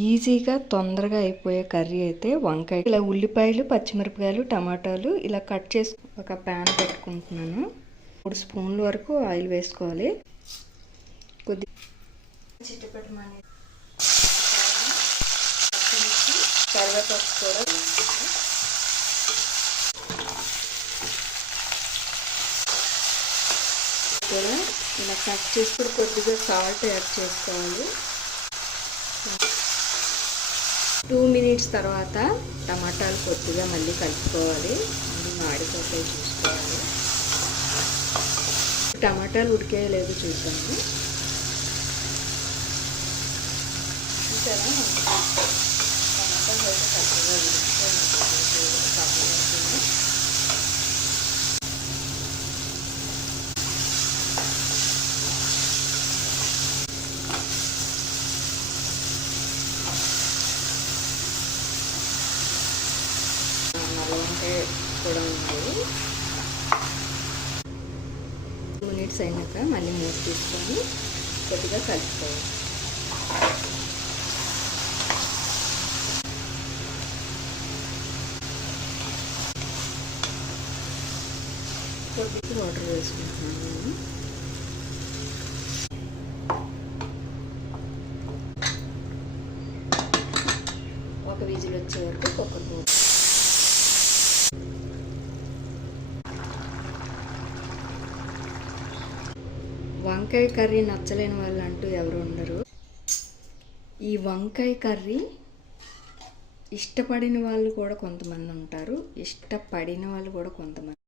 ఈజీగా తొందరగా అయిపోయే కర్రీ అయితే వంకాయ. ఇలా ఉల్లిపాయలు, పచ్చిమిరపకాయలు, టమాటాలు ఇలా కట్ చేసి ఒక ప్యాన్ పెట్టుకుంటున్నాను. 3 స్పూన్ల వరకు ఆయిల్ వేసుకోవాలి. కొద్ది చిట్టపెట్టమని కరివేపాకు కూడా ఇలా కట్ చేసుకుని కొద్దిగా సాల్ట్ యాడ్ చేసుకోవాలి. 2 మినిట్స్ తర్వాత టమాటాలు కొద్దిగా మళ్ళీ కలుపుకోవాలి. మళ్ళీ మాడిపోతాయి చూసుకోవాలి. టమాటాలు ఉడికేయలేదు చూద్దాము. చూసారా, టమాటాలు అయితే చక్కగా వంకాయ కూడా ఉంది. 2 మినిట్స్ అయినాక మళ్ళీ మూత తీసుకొని కొద్దిగా కలుపుకోవాలి. కొద్దిగా వాటర్ వేసుకుంటున్నాను నేను. ఒక విజిల్ వచ్చే వరకు కుక్కర్ వంకాయ కర్రీ నచ్చలేని వాళ్ళు అంటూ ఎవరు ఉండరు. ఈ వంకాయ కర్రీ ఇష్టపడిన వాళ్ళు కూడా కొంతమంది ఉంటారు, ఇష్టపడిన వాళ్ళు కూడా కొంతమంది.